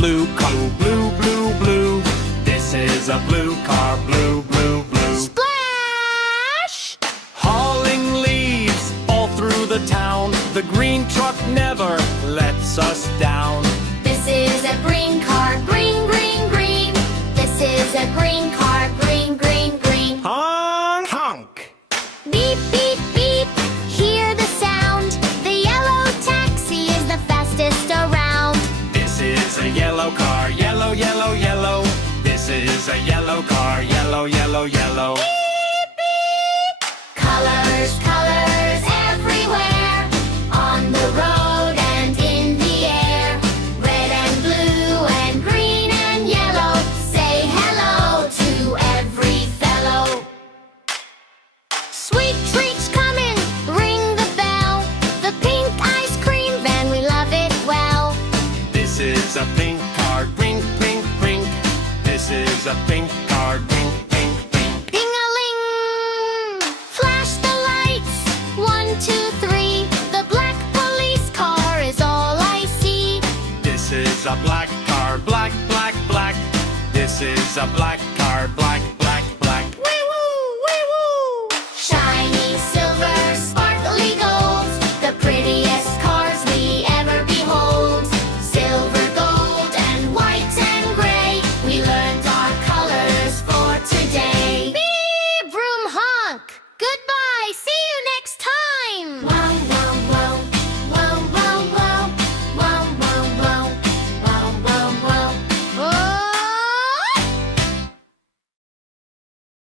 blue car. Blue, blue, blue. This is a blue car. Blue, blue, blue. Splash! Hauling leaves all through the town. The green truck never lets us down. This is a green car, green, green, green. This is a green car, green, green, green. Honk! Honk! Beep, beep, beep, hear the sound. The yellow taxi is the fastest around. This is a yellow car. Yellow, yellow, yellow. This is a yellow car. Yellow, yellow, yellow. Beep, beep. Colors, colors everywhere. On the road and in the air. Red and blue and green and yellow. Say hello to every fellow. Sweet treats coming, ring the bell. The pink ice cream van, we love it well. This is a pink car. Pink, pink, pink. This is a pink car. Pink, pink, pink. Ding-a-ling! Flash the lights, 1, 2, 3. The black police car is all I see. This is a black car. Black, black, black. This is a black car. Black,